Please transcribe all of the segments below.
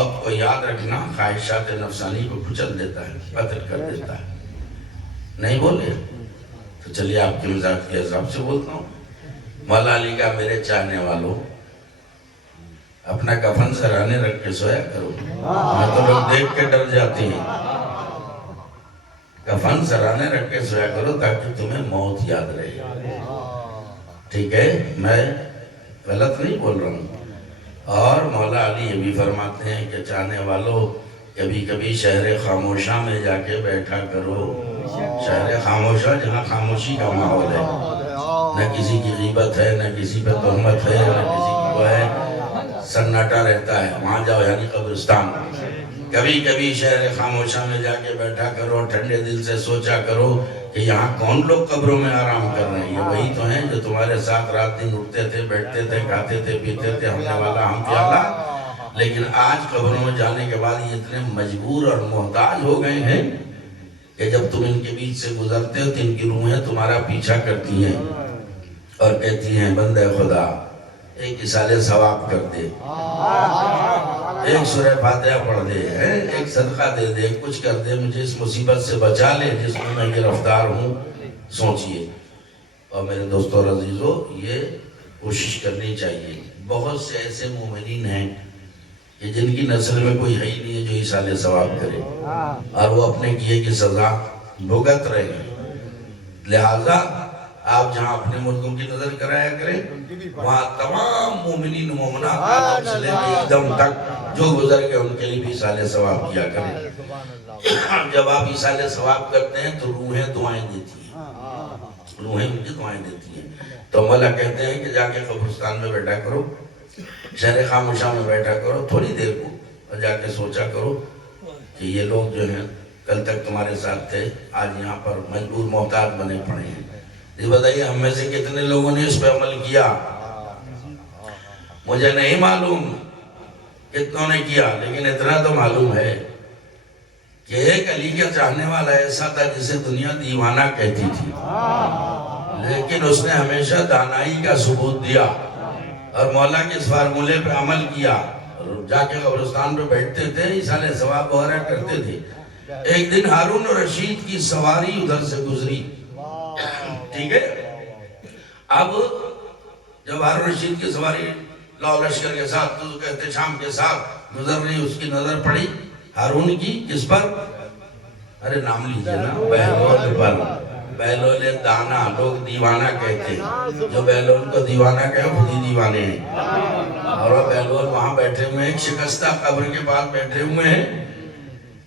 موت کو یاد رکھنا خواہشات نفسانی کو کچل دیتا ہے، قتل کر دیتا ہے. نہیں بولے تو چلیے آپ کے مزاج کے حساب سے بولتا ہوں. مولا علی کا میرے چاہنے والوں اپنا کفن سرانے رکھ کے سویا کرو. میں تو لوگ دیکھ کے ڈر جاتی ہیں. کفن سرانے رکھ کے سویا کرو تاکہ تمہیں موت یاد رہے. ٹھیک ہے، میں غلط نہیں بول رہا ہوں. اور مولا علی یہ بھی فرماتے ہیں کہ چاہنے والوں کبھی کبھی شہر خاموشہ میں جا کے بیٹھا کرو. شہر خاموشہ جہاں خاموشی کا ماحول ہے، نہ کسی کی غیبت ہے، نہ کسی پہ تہمت ہے، نہ کسی کی وہ ہے، سناٹا رہتا ہے. وہاں جاؤ، یعنی قبرستان. کبھی کبھی شہر خاموشہ میں جا کے بیٹھا کرو، ٹھنڈے دل سے سوچا کرو کہ یہاں کون لوگ قبروں میں آرام کر رہے ہیں. یہ وہی تو ہیں جو تمہارے ساتھ رات دن اٹھتے تھے، بیٹھتے تھے، کھاتے تھے، پیتے تھے، ہمنے والا ہم پیالہ. لیکن آج قبروں میں جانے کے بعد یہ اتنے مجبور اور محتاج ہو گئے ہیں کہ جب تم ان کے بیچ سے گزرتے ہو تو ان کی روحیں تمہارا پیچھا کرتی ہیں اور کہتی ہیں بندہ خدا ایک اصالِ ثواب کر دے، ایک سورہ فاتحہ پڑھ دے، ایک صدقہ دے دے، کچھ کر دے، مجھے اس مصیبت سے بچا لے جس میں میں گرفتار ہوں. سوچئے. اور میرے دوستو اور عزیزو، یہ کوشش کرنی چاہیے. بہت سے ایسے مومنین ہیں کہ جن کی نسل میں کوئی ہے ہی نہیں ہے جو ایصال ثواب کرے، اور وہ اپنے کیے کی سزا بھگت رہے ہیں. لہذا آپ جہاں اپنے ملکوں کی نظر کرایا کریں، وہاں تمام مومنین مومنات آدم سے لے کے ایدم تک جو گزر گئے ان کے لیے بھی ایصال ثواب کیا کریں. جب آپ ایصال ثواب کرتے ہیں تو روحیں دعائیں دیتی ہیں، روحیں ان کی دعائیں دیتی ہیں. تو مولا کہتے ہیں کہ جا کے قبرستان میں بیٹھا کرو، شہر خاموشہ میں بیٹھا کرو، تھوڑی دیر کو، اور جا کے سوچا کرو کہ یہ لوگ جو ہیں کل تک تمہارے ساتھ تھے، آج یہاں پر مجبور محتاج بنے پڑے ہیں. یہ بتائیے ہم میں سے کتنے لوگوں نے اس پہ عمل کیا؟ مجھے نہیں معلوم کتنوں نے کیا، لیکن اتنا تو معلوم ہے کہ ایک علی کا چاہنے والا ایسا تھا جسے دنیا دیوانہ کہتی تھی، لیکن اس نے ہمیشہ دانائی کا ثبوت دیا اور مولا کے اس فارمولے پہ عمل کیا. اور جا کے قبرستان پہ بیٹھتے تھے، ایصال ثواب وغیرہ کرتے تھے. ایک دن ہارون رشید کی سواری ادھر سے گزری. ٹھیک ہے، اب جب ہارون رشید کی سواری لاؤ لشکر کے ساتھ کہتے شام کے ساتھ گزر رہی، اس کی نظر پڑی ہارون کی کس پر؟ ارے نام لیجئے نا، بہلول پر. بہلول دانا لوگ دیوانہ کہتے ہیں، جو بہلول کو دیوانہ کہے خود ہی دیوانے ہیں. اور وہ بہلول وہاں بیٹھے ہوئے ہیں، ایک شکستہ قبر کے پاس بیٹھے ہوئے ہیں.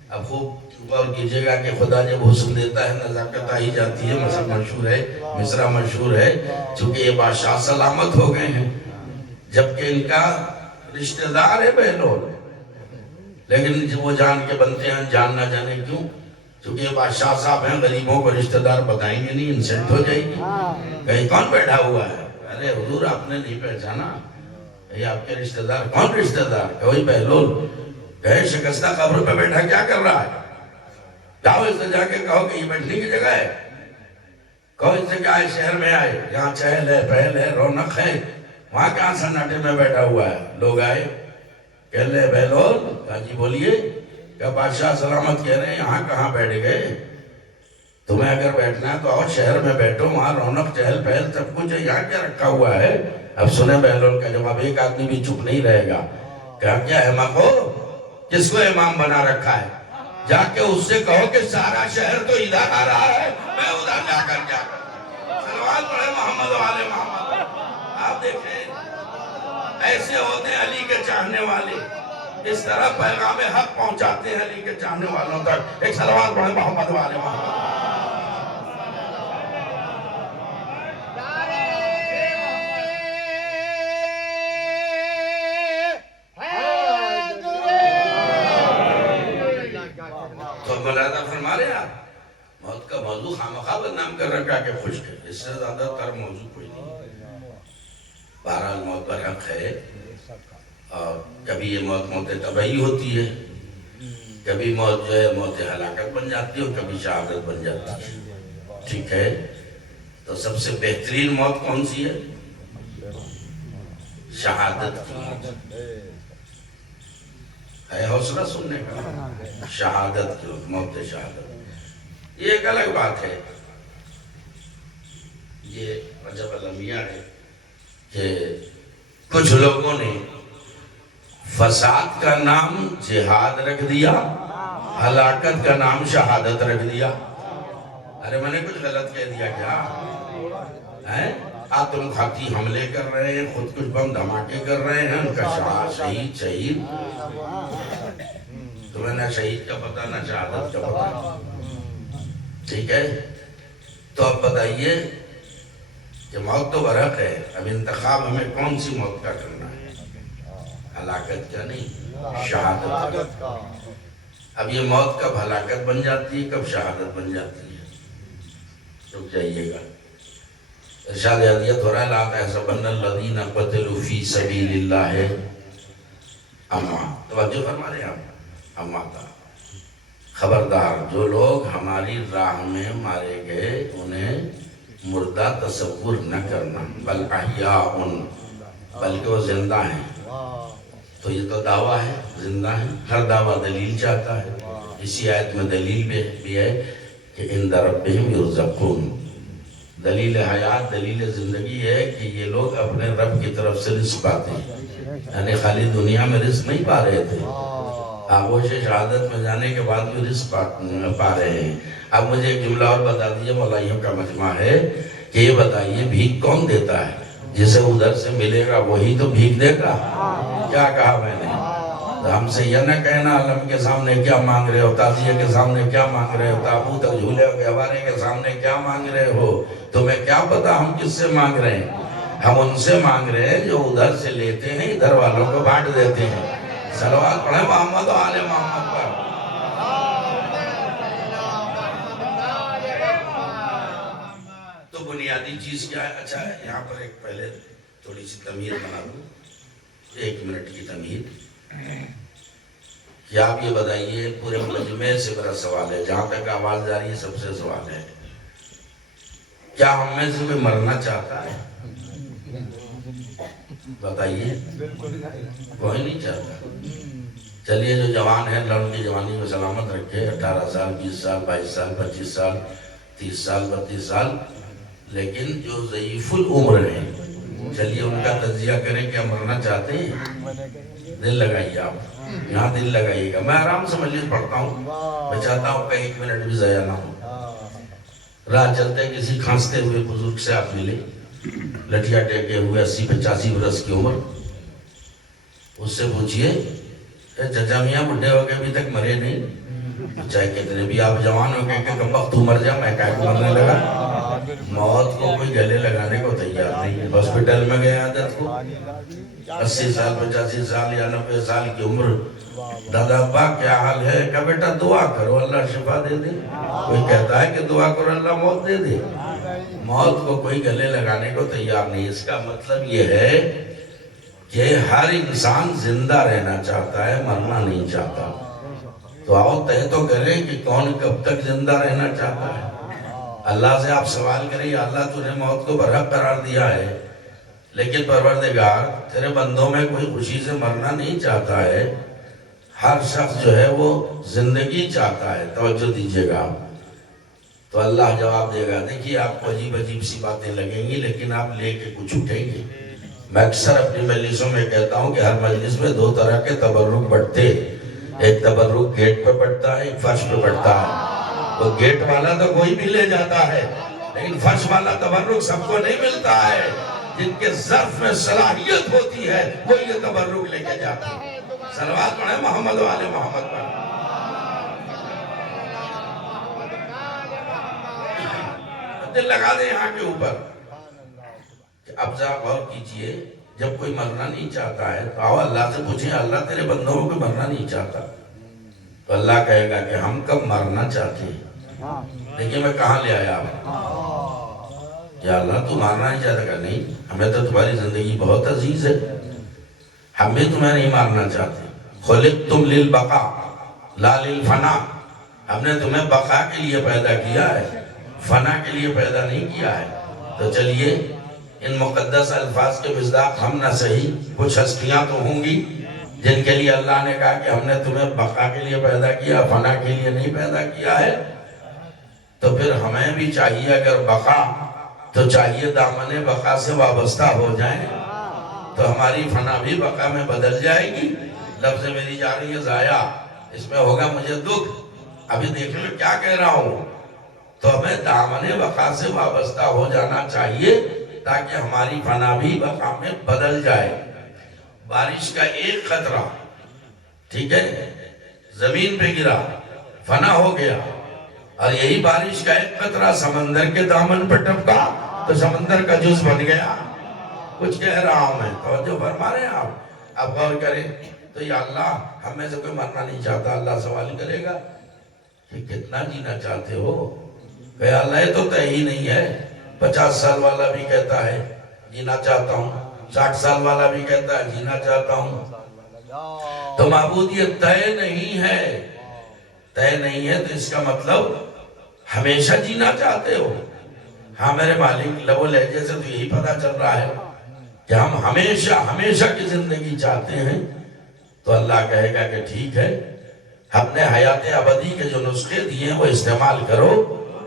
اب خوب غور کیجئے گا کہ خدا جب حسن دیتا ہے نزاکت آئی جاتی ہے. مثل مشہور ہے، مصرع مشہور ہے، چونکہ یہ بادشاہ سلامت ہو گئے ہیں جبکہ ان کا رشتہ دار ہے بہلول، لیکن وہ جان کے بنتے ہیں جان نہ جانے کیوں، چونکہ یہ بادشاہ صاحب ہیں، غریبوں کو رشتہ دار بتائیں گے نہیں، انسلٹ ہو جائے گی. کہیں کون بیٹھا ہوا ہے؟ ارے حضور آپ نے نہیں پہچانا، یہ آپ کے رشتہ دار. کون رشتہ دار؟ کہ وہی بہلول. کہے شکستہ قبر پہ بیٹھا کیا کر رہا ہے؟ جاؤ اس سے جا کے کہو کہ یہ بیٹھنے کی جگہ ہے. کہو اس سے کیا ہے شہر میں آئے، یہاں چہل ہے پہل ہے رونق ہے، وہاں کہاں سناٹے میں بیٹھا ہوا ہے. لوگ آئے، کہہ لے بہلول. کہا جی بولیے. کہ بادشاہ سلامت کہہ رہے ہیں یہاں کہاں بیٹھ گئے؟ تمہیں اگر بیٹھنا ہے تو آؤ شہر میں بیٹھو، وہاں رونق چہل پہل سب کچھ ہے، یہاں کیا رکھا ہوا ہے؟ اب سنیں بہلول کا جواب، ایک آدمی بھی چپ نہیں رہے گا. کہا کیا احمق ہو، کس کو امام بنا رکھا ہے؟ جا کے اس سے کہو کہ سارا شہر تو ادھر آ رہا ہے، میں ادھر جا کر کیا کروں؟ صلوات پڑھے محمد و آل محمد. آپ دیکھیں ایسے ہوتے ہیں علی کے چاہنے والے، اس طرح پیغام حق پہنچاتے ہیں علی کے چاہنے والوں تک. ایک صلوات پڑھے محمد و آل محمد. تو مولانا فرما رہے ہیں موت کا موضوع خامخواہ بدنام کر رکھا کہ خشک ہے، اس سے زیادہ تر موضوع کوئی نہیں. بہرحال موت پر حق ہے، اور کبھی یہ موت طبعی ہوتی ہے، کبھی موت جو ہے موت ہلاکت بن جاتی ہے، اور کبھی شہادت بن جاتی ہے. ٹھیک ہے، تو سب سے بہترین موت کون سی ہے؟ شہادت کی. ہے حوصلہ سننے کا؟ شہادت کی موت شہادت یہ ایک الگ بات ہے. یہ رجب الانبیاء ہے کہ کچھ لوگوں نے فساد کا نام جہاد رکھ دیا، ہلاکت کا نام شہادت رکھ دیا. ارے میں نے کچھ غلط کہہ دیا کیا؟ آتم گھاتی حملے کر رہے ہیں، خود کچھ بم دھماکے کر رہے ہیں، ان کا شہید شہید. تمہیں نہ شہید کا پتہ نہ شہادت کا پتہ. ٹھیک ہے، تو اب بتائیے کہ موت تو برحق ہے، اب انتخاب ہمیں کون سی موت کا کرنا ہے؟ ہلاکت کا نہیں، شہادت کا. اب یہ موت کب ہلاکت بن جاتی ہے، کب شہادت بن جاتی ہے؟ رک جائیے گا. ارشاد عدیت ہو رہا ہے لا تحسبن الذین قتلوا فی سبیل اللہ اموات. توجہ فرما رہے ہیں آپ؟ امواتا. خبردار جو لوگ ہماری راہ میں مارے گئے انہیں مردہ تصور نہ کرنا، بل احیاء، بلکہ وہ زندہ ہیں. تو یہ تو دعویٰ ہے زندہ ہیں. ہر دعویٰ دلیل چاہتا ہے. اسی آیت میں دلیل بھی ہے کہ عند ربہم یرزقون. دلیل حیات، دلیل زندگی ہے کہ یہ لوگ اپنے رب کی طرف سے رزق پاتے ہیں. یعنی خالی دنیا میں رزق نہیں پا رہے تھے، آغوش شہادت میں جانے کے بعد بھی رزق پا رہے ہیں. اب مجھے ایک جملہ اور بتا دیجئے، مولائیوں کا مجمع ہے کہ یہ بتائیے بھیک کون دیتا ہے؟ جسے ادھر سے ملے گا وہی تو بھیک دے گا. کیا کہا میں نے؟ تو ہم سے یہ نہ کہنا علم کے سامنے کیا مانگ رہے ہو، تعزیہ کے سامنے کیا مانگ رہے ہو، تابوت اور جھولے کے حوالے کے سامنے کیا مانگ رہے ہو. تمہیں کیا پتا ہم کس سے مانگ رہے ہیں؟ ہم ان سے مانگ رہے ہیں جو ادھر سے لیتے ہیں ادھر والوں کو بانٹ دیتے ہیں. صلوات پڑھیں محمد و آل محمد پر. تو بنیادی چیز کیا ہے؟ اچھا یہاں پر ایک پہلے تھوڑی سی تمہید بنا دوں، 1 منٹ کی تمہید. کہ آپ یہ بتائیے، پورے مجمع سے میرا سوال ہے، جہاں تک آواز جا رہی ہے سب سے سوال ہے، کیا ہم میں سے کوئی مرنا چاہتا ہے؟ بتائیے. کوئی نہیں چاہتا. چلیے جو جوان ہے اللہ ان کی جوانی کو سلامت رکھے، 18 سال 20 سال 22 سال 25 سال 30 سال 32 سال. لیکن جو ضعیف العمر ہیں چلیے ان کا تجزیہ کریں، کیا مرنا چاہتے ہیں؟ دل لگائیے آپ یہاں، دل لگائیے گا. میں آرام سے مجلس پڑھتا ہوں، میں چاہتا ہوں کہ 1 منٹ بھی ضائع نہ ہو. راہ چلتے کسی کھانستے ہوئے بزرگ سے آپ ملے، لٹھیا ٹیکے ہوئے 80-85 برس کی عمر. اس سے پوچھئے چچا میاں بڈھے ہو کے ابھی تک مرے نہیں؟ چاہے کتنے بھی آپ جوان ہو کہ کم وقت تو مر جا، میں کہہ کو مرنے لگا. موت کو کوئی گلے لگانے کو تیار نہیں. ہاسپٹل میں گئے عادت کو 80 سال 85 سال یا 90 سال کی عمر. دادا ابا کیا حال ہے؟ کہ بیٹا دعا کرو اللہ شفا دے دے. کوئی کہتا ہے کہ دعا کرو اللہ موت دے دے؟ موت کو کوئی گلے لگانے کو تیار نہیں. اس کا مطلب یہ ہے کہ ہر انسان زندہ رہنا چاہتا ہے، مرنا نہیں چاہتا. تو آؤ طے تو کریں کہ کون کب تک زندہ رہنا چاہتا ہے. اللہ سے آپ سوال کریں یا اللہ تو نے موت کو برحق قرار دیا ہے، لیکن پروردگار تیرے بندوں میں کوئی خوشی سے مرنا نہیں چاہتا ہے. ہر شخص جو ہے وہ زندگی چاہتا ہے. توجہ دیجئے گا آپ. تو اللہ جواب دے گا. دیکھیے آپ کو عجیب عجیب سی باتیں لگیں گی لیکن آپ لے کے کچھ اٹھیں گے. میں اکثر اپنی مجلسوں میں کہتا ہوں کہ ہر مجلس میں 2 طرح کے تبرک بڑھتے. ایک تبرک گیٹ پہ بڑھتا ہے، ایک فرش پہ بڑھتا ہے. تو گیٹ والا تو کوئی بھی لے جاتا ہے، لیکن فرش والا تبرک سب کو نہیں ملتا ہے. جن کے ظرف میں صلاحیت ہوتی ہے وہ یہ تبرک لے کے جاتے ہیں. صلوات پڑھیں محمد و آل محمد پر. دل لگا دیں یہاں کے اوپر. اب ذرا غور کیجئے، جب کوئی مرنا نہیں چاہتا ہے تو آؤ اللہ سے پوچھیں اللہ تیرے بندوں کو مرنا نہیں چاہتا. تو اللہ کہے گا کہ ہم کب مرنا چاہتے ہیں. دیکھیں میں کہاں لے آیا آپ. یا اللہ تو مارنا نہیں چاہتا کہ نہیں، ہمیں تو تمہاری زندگی بہت عزیز ہے، ہم بھی تمہیں نہیں مارنا چاہتے. خلقتم للبقاء لا للفنا. ہم نے تمہیں بقا کے لیے پیدا کیا ہے، فنا کے لیے پیدا نہیں کیا ہے. تو چلیے ان مقدس الفاظ کے مصداق ہم نہ صحیح، کچھ ہستیاں تو ہوں گی جن کے لیے اللہ نے کہا کہ ہم نے تمہیں بقا کے لیے پیدا کیا، فنا کے لیے نہیں پیدا کیا ہے، تو پھر ہمیں بھی چاہیے اگر بقا تو چاہیے دامن بقا سے وابستہ ہو جائیں، تو ہماری فنا بھی بقا میں بدل جائے گی۔ لفظ میری جا رہی ہے ضائع، اس میں ہوگا مجھے دکھ، ابھی دیکھ لو کیا کہہ رہا ہوں۔ تو ہمیں دامن بقا سے وابستہ ہو جانا چاہیے تاکہ ہماری فنا بھی بقا میں بدل جائے۔ بارش کا ایک قطرہ، ٹھیک ہے، زمین پہ گرا، فنا ہو گیا، اور یہی بارش کا ایک قطرہ سمندر کے دامن پہ ٹپکا تو سمندر کا جز بن گیا۔ کچھ کہہ رہا ہوں میں، توجہ فرما رہے ہیں آپ؟ اب غور کریں تو یا اللہ ہم میں سے کوئی مرنا نہیں چاہتا، اللہ سوال کرے گا کہ کتنا جینا چاہتے ہو؟ کہ اللہ یہ تو طے ہی نہیں ہے۔ 50 سال والا بھی کہتا ہے جینا چاہتا ہوں، 60 سال والا بھی کہتا ہے جینا چاہتا ہوں۔ تو معبود یہ طے نہیں ہے، طے نہیں ہے تو اس کا مطلب ہمیشہ جینا چاہتے ہو؟ ہاں میرے مالک، لب و لہجے سے تو یہی پتہ چل رہا ہے کہ ہم ہمیشہ ہمیشہ کی زندگی چاہتے ہیں۔ تو اللہ کہے گا کہ ٹھیک ہے، ہم نے حیات ابدی کے جو نسخے دیے ہیں وہ استعمال کرو،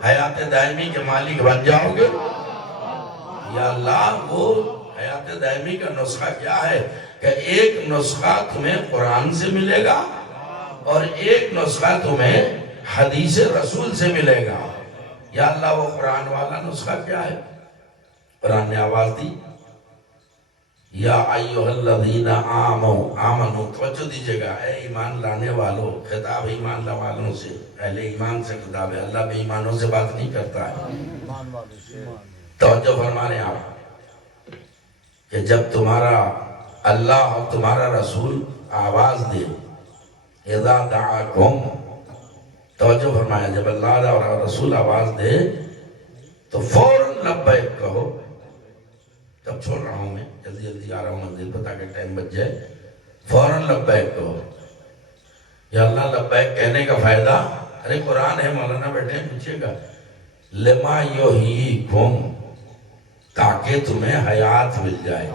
حیات دائمی کے مالک بن جاؤ گے۔ یا اللہ وہ حیات دائمی کا نسخہ کیا ہے کہ ایک نسخہ تمہیں قرآن سے ملے گا اور ایک نسخہ تمہیں حدیث رسول سے ملے گا۔ یا اللہ وہ قرآن والا نسخہ کیا ہے؟ قرآن نے آواز دی، یا ایہا الذین آمنو، توجہ دیجئے گا، اے ایمان لانے والوں، خطاب ایمان لانے والوں سے، اہل ایمان سے خطاب ہے، اللہ بے ایمانوں سے بات نہیں کرتا ہے۔ توجہ فرما رہے ہیں آپ کہ جب تمہارا اللہ اور تمہارا رسول آواز دے، اذا دعاکم، توجہ فرمایا، جب اللہ اور رسول آواز دے تو فوراً لبیک کہو۔ تب چھوڑ رہا ہوں میں، جلدی جلدی آ رہا ہوں منزل پر تاکہ ٹائم بچ جائے۔ فوراً لبیک کہو۔ یا اللہ لبیک کہنے کا فائدہ، ارے قرآن ہے، مولانا بیٹھے ہیں پوچھئے گا، لما یحییکم، تاکہ تمہیں حیات مل جائے۔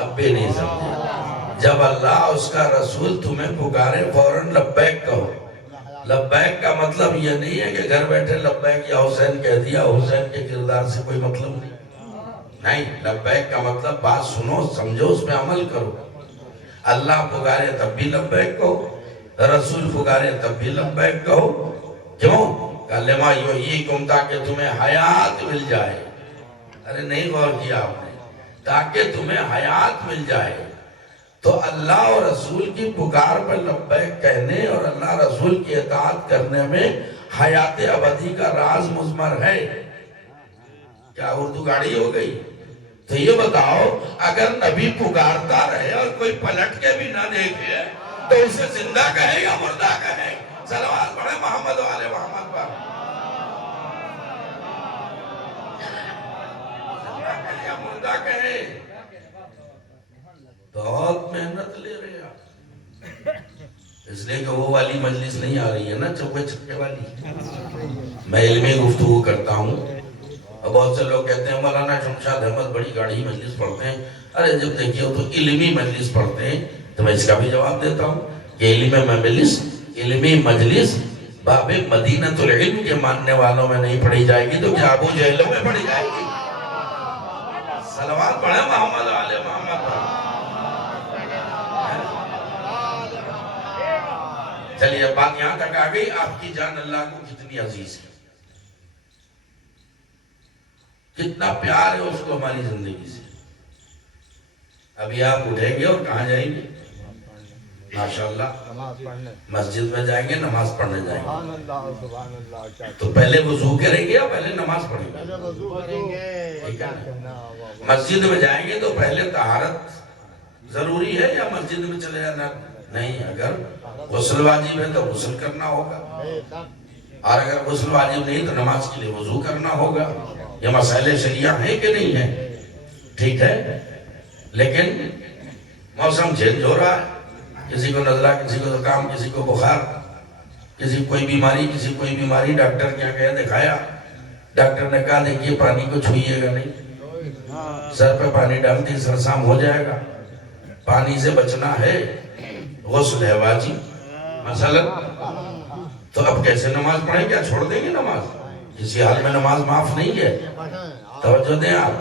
اب بھی نہیں سمجھے؟ جب اللہ اس کا رسول تمہیں پکارے فوراً لبیک کہو۔ لبیک کا مطلب یہ نہیں ہے کہ گھر بیٹھے لبیک یا حسین کہہ دیا، حسین کے کردار سے کوئی مطلب نہیں۔ نہیں، لبیک کا مطلب بات سنو، سمجھو، اس میں عمل کرو۔ اللہ پکارے تب بھی لبیک کہو، رسول پکارے تب بھی لبیک کہو۔ کیوں؟ کہ لما یحییکم، تاکہ تمہیں حیات مل جائے۔ ارے نہیں غور کیا آپ نے؟ تاکہ تمہیں حیات مل جائے۔ تو اللہ اور رسول کی پکار پر لبیک کہنے اور اللہ رسول کی اطاعت کرنے میں حیات ابدی کا راز مضمر ہے۔ کیا اردو گاڑی ہو گئی؟ تو یہ بتاؤ، اگر نبی پکارتا رہے اور کوئی پلٹ کے بھی نہ دیکھے تو اسے زندہ کہے یا مردہ کہے؟ صلوات پڑھے محمد و آل محمد پر۔ زندہ کہے یا مردہ کہے؟ بہت محنت لے رہے آپ، اس لیے کہ وہ والی مجلس نہیں آ رہی ہے نا، چوکے چھکے والی۔ میں علمی گفتگو کرتا ہوں، بہت سے لوگ کہتے ہیں مولانا شمشاد احمد بڑی گاڑی مجلس پڑھتے ہیں۔ ارے جب دیکھیے تو علمی مجلس پڑھتے ہیں، تو میں اس کا بھی جواب دیتا ہوں کہ علمی مجلس باب مدینۃ العلم کے ماننے والوں میں نہیں پڑھی جائے گی تو کیا ابو جہلوں میں پڑھی جائے گی؟ صلوات پڑھیں محمد و آل محمد پر۔ چلیے بات یہاں تک آ گئی، آپ کی جان اللہ کو کتنی عزیز ہے، کتنا پیار ہے اس کو ہماری زندگی سے۔ ابھی آپ اٹھیں گے اور کہاں جائیں گے؟ ماشاءاللہ مسجد میں جائیں گے، نماز پڑھنے جائیں گے۔ تو پہلے وضو کریں گے یا پہلے نماز پڑھیں گے؟ مسجد میں جائیں گے تو پہلے طہارت ضروری ہے یا مسجد میں چلے جانا؟ نہیں، اگر غسل واجب ہے تو غسل کرنا ہوگا، اور اگر غسل واجب نہیں تو نماز کے لیے وضو کرنا ہوگا۔ یہ مسائل شریعہ ہیں کہ نہیں ہیں؟ ٹھیک ہے، لیکن موسم چینج ہو رہا ہے، کسی کو نزلہ، کسی کو زکام، کسی کو بخار، کسی کوئی بیماری، ڈاکٹر کیا گیا دکھایا، ڈاکٹر نے کہا دیکھیے پانی کو چھوئیے گا نہیں، سر پہ پانی ڈالتے سرسام ہو جائے گا۔ پانی سے بچنا ہے، غسل ہے واجب مثلا، تو اب کیسے نماز پڑھیں؟ کیا چھوڑ دیں گے نماز؟ کسی حال میں نماز معاف نہیں ہے۔ توجہ دیں آپ،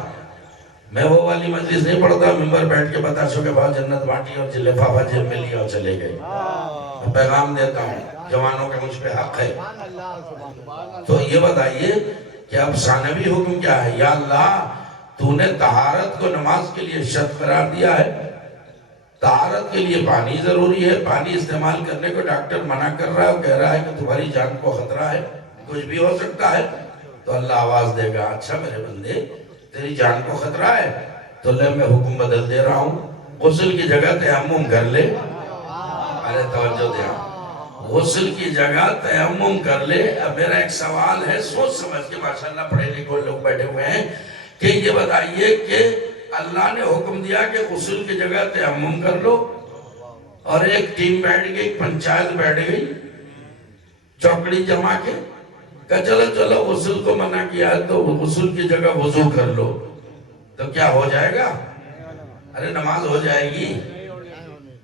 میں وہ والی مجلس نہیں پڑھتا ممبر بیٹھ کے بتا چکے بہت جنت بانٹی اور لفافہ جیب میں لیا اور چلے گئے۔ میں پیغام دیتا ہوں جوانوں کے مجھ پہ حق ہے۔ تو یہ بتائیے کہ اب ثانوی حکم کیا ہے؟ یا اللہ تو نے طہارت کو نماز کے لیے شرط قرار دیا ہے، طہارت کے لیے پانی ضروری ہے، پانی استعمال کرنے کو ڈاکٹر منع کر رہا ہے، وہ کہہ رہا ہے کہ تمہاری جان کو خطرہ ہے، کچھ بھی ہو سکتا ہے، تو اللہ آواز دے گا اچھا میرے بندے تیری جان کو خطرہ ہے تو لے میں حکم بدل دے رہا ہوں، غسل کی جگہ تیمم کر لے۔ ارے توجہ دیا، غسل کی جگہ تیمم کر لے۔ اب میرا ایک سوال ہے، سوچ سمجھ کے ماشاءاللہ پڑھے لکھے لوگ بیٹھے ہوئے ہیں، کہ یہ بتائیے کہ اللہ نے حکم دیا کہ غسل کی جگہ تیمم کر لو، اور ایک ٹیم بیٹھ گئی، پنچایت بیٹھ گئی چوکڑی جما کے کہ چلو چلو غسل کو منع کیا ہے تو غسل کی جگہ وضو کر لو، تو کیا ہو جائے گا؟ ارے نماز ہو جائے گی؟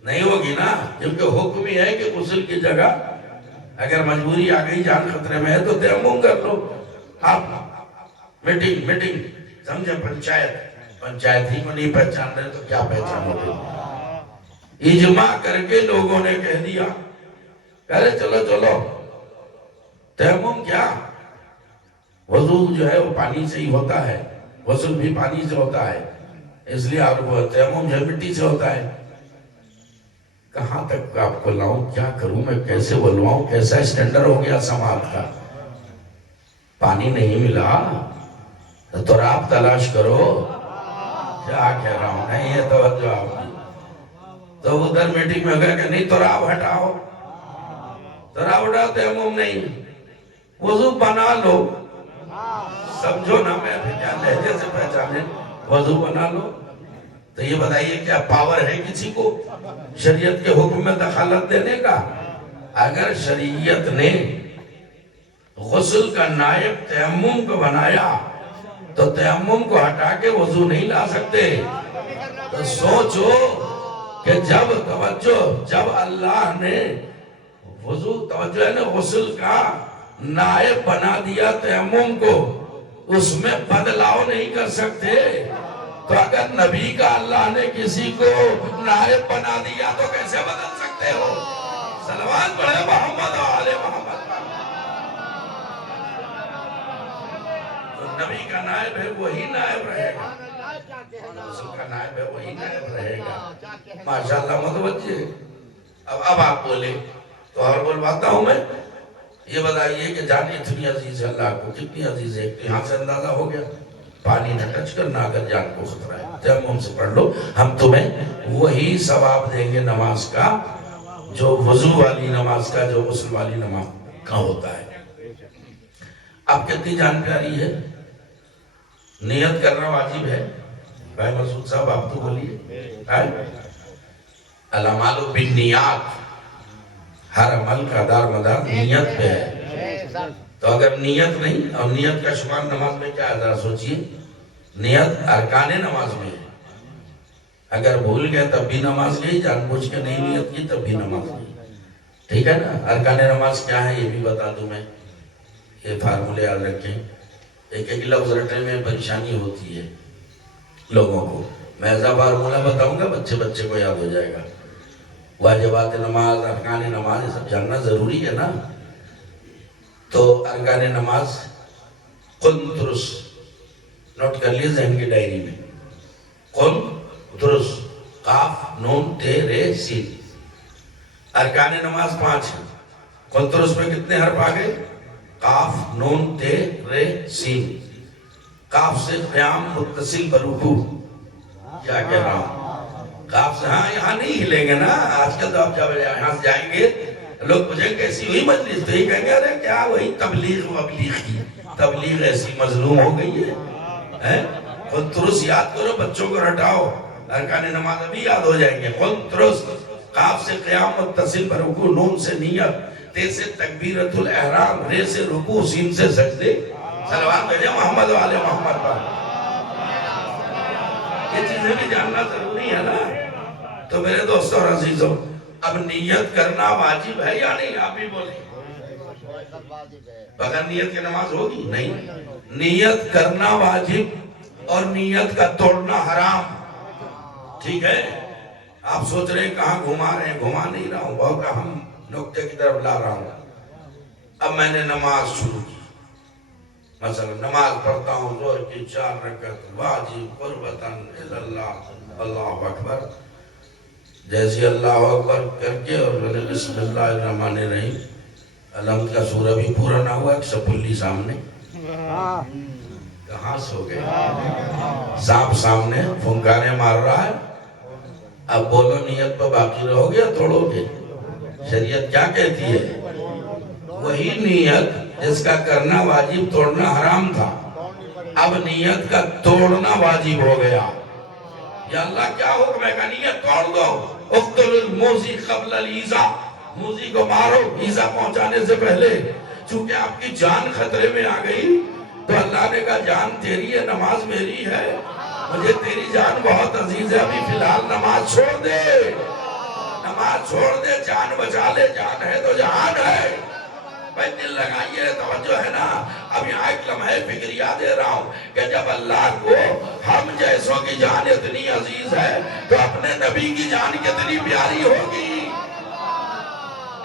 نہیں ہوگی نا، کیونکہ حکم ہی ہے کہ غسل کی جگہ اگر مجبوری آ گئی جان خطرے میں ہے تو تیمم کر لو۔ آپ میٹنگ سمجھے، پنچایت ہی کو نہیں پہچان رہے تو کیا پہچانو گے؟ اجماع کر کے لوگوں نے کہہ دیا، کہہ رہے چلو چلو تیمم کیا، وضو جو ہے وہ پانی سے ہی ہوتا ہے، غسل بھی پانی سے ہوتا ہے، اس لیے آپ کو تیمم جو مٹی سے ہوتا ہے۔ کہاں تک آپ کو لاؤں، کیا کروں میں، کیسے بلواؤں، کیسا اسٹینڈر ہو گیا سماعت کا؟ پانی نہیں ملا تو آپ تلاش کرو۔ کیا کہہ رہا ہوں، نہیں یہ توجہ آپ کی۔ تو ادھر میٹنگ میں گیا کہ نہیں تو راو ہٹاؤ، تیمم نہیں، وضو بنا لو۔ سمجھو نا، میں کیا لہجے سے پہچانے، وضو بنا لو۔ تو یہ بتائیے کیا پاور ہے کسی کو شریعت کے حکم میں دخالت دینے کا؟ اگر شریعت نے غسل کا نائب تیمم کو بنایا تو تیمم کو ہٹا کے وضو نہیں لا سکتے۔ تو سوچو کہ جب اللہ نے وضو، توجہ ہے نا، غسل کا نائب بنا دیا تیمم کو، اس میں بدلاؤ نہیں کر سکتے۔ تو اگر نبی کا اللہ نے کسی کو نائب بنا دیا تو کیسے بدل سکتے ہو؟ صلوات پڑھے محمد و آل محمد۔ تو نبی کا نائب ہے وہی نائب رہے گا، رسول کا نائب ہے وہی نائب رہے گا۔ ماشاءاللہ متوجہ۔ اب آپ بولے تو اور بولواتا ہوں میں، یہ بتائیے کہ جان اتنی عزیز ہے اللہ کو، کتنی عزیز ہے؟ یہاں سے اندازہ ہو گیا، پانی نہ ٹچ کرنا اگر جان کو خطرہ ہے، تیمم سے پڑھ لو، ہم تمہیں وہی ثواب دیں گے نماز کا جو وضو والی نماز کا، جو غسل والی نماز کا ہوتا ہے۔ اب کتنی جان پیاری ہے، نیت کرنا واجب ہے۔ بھائی مسعود صاحب آپ تو بولیے، الاعمال بالنیات، ہر عمل کا دار مدار نیت پہ ہے۔ تو اگر نیت نہیں، اور نیت کا شمار نماز میں کیا ہے ذرا سوچئے، نیت ارکان نماز میں ہے، اگر بھول گئے تب بھی نماز گئی، جان بوجھ کے نہیں نیت کی تب بھی نماز گئی، ٹھیک ہے نا؟ ارکان نماز کیا ہے یہ بھی بتا دوں میں، یہ فارمولے یاد رکھیں۔ ایک ایک لفظ رٹنے میں پریشانی ہوتی ہے لوگوں کو، میں ایسا فارمولہ بتاؤں گا بچے کو یاد ہو جائے گا۔ واجبات نماز، ارکان نماز، یہ سب جاننا ضروری ہے نا۔ تو ارکان نماز قن درست نوٹ کر لیے ذہن کی ڈائری میں، قن درست، قاف نون تے رے سین۔ ارکان نماز 5 ہیں، قن درست میں کتنے حرف آگئے؟ قاف نون تے رے سین۔ قاف سے قیام متصل برکوع، کیا کہہ رہا ہوں؟ قاف سے، ہاں یہاں نہیں ہلیں گے نا، آج کل تو آپ جب یہاں سے جائیں گے لوگ پوچھیں کیسی ہوئی مجلس، تو یہ کہیں گے ارے کیا وہی تبلیغ وبلیغ کی، تبلیغ ایسی مظلوم ہو گئی ہے۔ خود درست یاد کرو، بچوں کو رٹاؤ، ارکان نماز ابھی یاد ہو جائیں گے۔ خود درست، قاف سے قیام متصل برکوع، نون سے نیت، تے سے تکبیرۃ الاحرام، رے سے رکوع، سین سے سجدے۔ صلوات بھیجیں محمد و آل محمد پر۔ یہ چیزیں بھی جاننا ضروری ہے نا۔ تو میرے دوستوں اور عزیزوں، اب نیت کرنا واجب ہے یا نہیں؟ آپ بھی بولیں، بغیر نیت کی نماز ہوگی؟ نہیں، نیت کرنا واجب اور نیت کا توڑنا حرام، ٹھیک ہے؟ آپ سوچ رہے ہیں کہاں گھما رہے ہیں، گھما نہیں رہا ہوں، بہت اہم نقطے کی طرف لا رہا ہوں۔ اب میں نے نماز شروع کی، مثلا نماز پڑھتا ہوں ظہر کی 4 رکعت واجب قربتاً اللہ، اللہ اکبر، جیسے اللہ اکبر کر کے اور میں نے بسم اللہ الرحمن الرحیم، الحمد کا سورہ بھی پورا نہ ہوا، ایک سپلی سامنے، کہاں سو گئے؟ سانپ سامنے پھنکارے مار رہا ہے، اب بولو نیت پہ باقی رہو گے یا توڑو گے؟ شریعت کیا کہتی ہے؟ وہی نیت جس کا کرنا واجب توڑنا حرام تھا، اب نیت کا توڑنا واجب ہو گیا۔ یا اللہ کیا حکم ہے کہ نیت توڑ دو، اقتل الموذی قبل الایذاء، موذی کو مارو ایذا پہنچانے سے پہلے، چونکہ آپ کی جان خطرے میں آ گئی تو اللہ نے کہا جان تیری ہے، نماز میری ہے، مجھے تیری جان بہت عزیز ہے، ابھی فی الحال نماز چھوڑ دے، نماز چھوڑ دے، جان بچا لے، جان ہے تو جہان ہے۔ بھائی دل لگائیے، توجہ ہے نا؟ اب یہاں ایک لمحے فکریہ دے رہا ہوں کہ جب اللہ کو ہم جیسوں کی جان اتنی عزیز ہے تو اپنے نبی کی جان کتنی پیاری ہوگی۔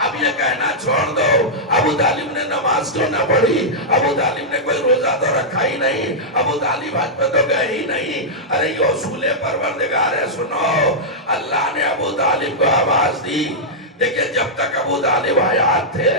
اب یہ کہنا چھوڑ دو ابو طالب نے نماز کیوں نہ پڑھی، ابو طالب نے کوئی روزہ تو رکھا ہی نہیں، ابو طالب حج پہ تو گئے ہی نہیں، ارے یہ اصول پروردگار ہے۔ سنو، اللہ نے ابو طالب کو آواز دی، دیکھیں جب تک ابو طالب حیات تھے،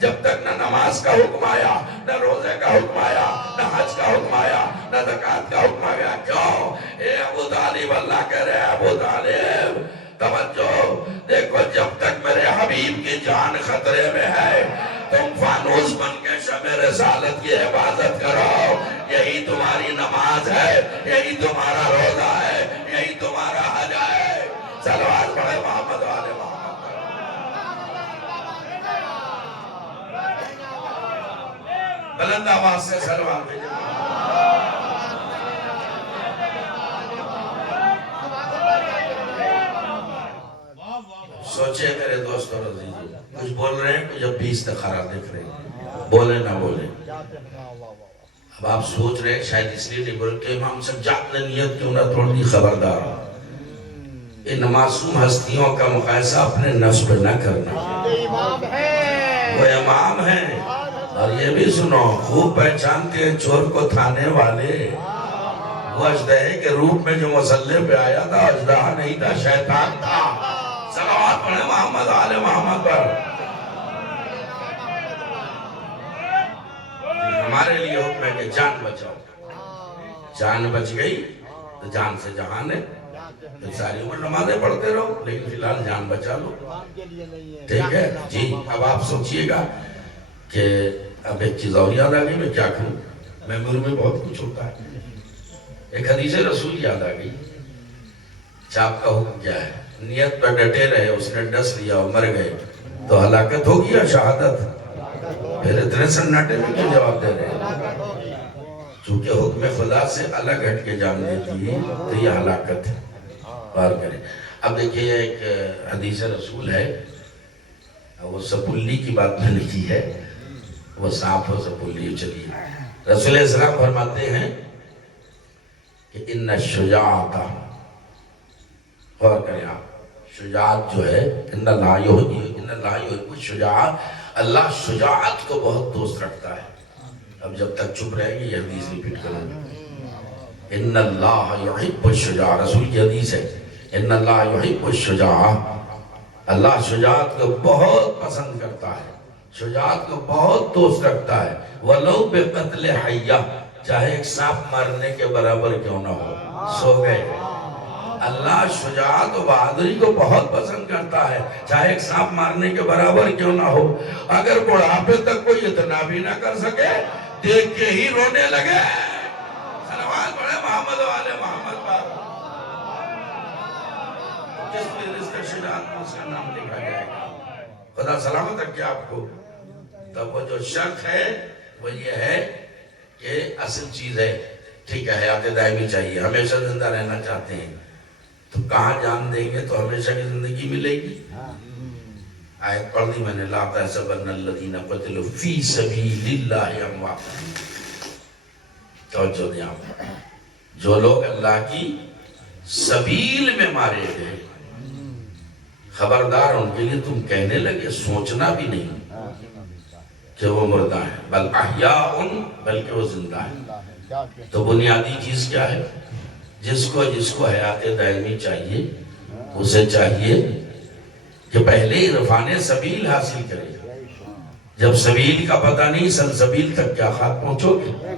جب تک نہ نماز کا حکم آیا، نہ روزے کا حکم آیا، نہ حج کا حکم آیا، نہ زکوٰۃ کا حکم آیا۔ کیوں؟ اے ابو طالب، اللہ کہہ رہے ہیں ابو طالب توجہ دیکھو، جب تک میرے حبیب کی جان خطرے میں ہے تم فانوس بن کے شمع رسالت کی حفاظت کرو، یہی تمہاری نماز ہے، یہی تمہارا روزہ ہے، یہی تمہارا حج ہے۔ صلوات پڑھے محمد والے محمد۔ بلند آواز سے صلوات بھیجو۔ سوچے میرے دوست اور عزیزوں، کچھ بول رہے ہیں، کچھ اب بھی استخارہ دیکھ رہے ہیں، بولے نہ بولے۔ اب آپ سوچ رہے ہیں شاید اس لیے نہیں بول کہ امام سجاد نے نیت کیوں نہ توڑ دی، خبردار ان معصوم ہستیوں کا مقایسہ اپنے نفس پہ نہ کرنا۔ وہ امام ہیں، اور یہ بھی سنو، خوب پہچانتے ہیں چور کو تھانے والے، وہ اژدہے کے روپ میں جو مسلح پہ آیا تھا اژدہا نہیں تھا، شیطان تھا۔ صلوات پڑھیں محمد آل محمد پر۔ ہمارے لیے حکم ہے کہ جان بچاؤ، جان بچ گئی تو جان سے جہان ہے، تو ساری عمر نمازیں پڑھتے رہو لیکن فی الحال جان بچا لو، ٹھیک ہے جی۔ اب آپ سوچئے گا کہ اب ایک چیز اور یاد آ گئی، میں کیا کروں، میموری میں بہت کچھ ہوتا ہے۔ ایک حدیث رسول یاد آ گئی، چاپ کا حکم کیا ہے؟ نیت پر ڈٹے رہے، اس نے ڈس لیا اور مر گئے تو ہلاکت ہوگی یا شہادت؟ پھر اتنے سناٹے میں کیوں جواب دے رہے ہیں؟ چونکہ حکم خدا سے الگ ہٹ کے جان دیتی تو یہ ہلاکت ہے، غور کریں۔ اب دیکھیے ایک حدیث رسول ہے، وہ سپلی کی بات میں نے کی ہے، وہ سانپ ہو سپلی ہو، چلیے رسول اسلام فرماتے ہیں کہ ان الشجاعۃ، غور کریں آپ، شجاعت جو ہے ان اللہ یحب الشجاع، اللہ شجاعت کو بہت دوست رکھتا ہے۔ اب جب تک چپ رہیں گے یہ حدیث ریپیٹ کروں گا، ان اللہ یحب الشجاع، رسول کی حدیث ہے، ان اللہ یحب الشجاع، اللہ شجاعت کو بہت پسند کرتا ہے، شجاعت کو بہت دوست رکھتا ہے، وَلَوْ بِقَتْلِ حَيَّةٍ، چاہے ایک سانپ مارنے کے برابر کیوں نہ ہو۔ سو گئے، اللہ شجاعت و بہادری کو بہت پسند کرتا ہے، چاہے ایک سانپ مارنے کے برابر کیوں نہ ہو۔ اگر بڑھاپے تک کوئی اتنا بھی نہ کر سکے، دیکھ کے ہی رونے لگے۔ صلوات پڑھے محمد والے محمد پر۔ جس میں رزق شجاعت میں اس کا نام لکھا جائے گا، خدا سلامت رکھے آپ کو۔ تب وہ جو شرط ہے وہ یہ ہے کہ اصل چیز ہے، ٹھیک ہے، حیات دائمی چاہیے، ہمیشہ زندہ رہنا چاہتے ہیں تو کہاں جان دیں گے تو ہمیشہ کی زندگی ملے گی؟ آیت پڑھ دی میں نے، لا تحسبن الذین قتلوا فی سبیل اللہ اموات، توجہ دیں آپ، جو لوگ اللہ کی سبیل میں مارے گئے، خبردار ان کے لیے تم کہنے لگے، سوچنا بھی نہیں کہ وہ مردہ ہیں، بل احیاء، بلکہ وہ زندہ ہیں۔ تو بنیادی چیز کیا ہے؟ جس کو حیات دائمی چاہیے، اسے چاہیے کہ پہلے عرفان سبیل حاصل کرے۔ جب سبیل کا پتہ نہیں، سلسبیل تک کیا خاک پہنچو گے؟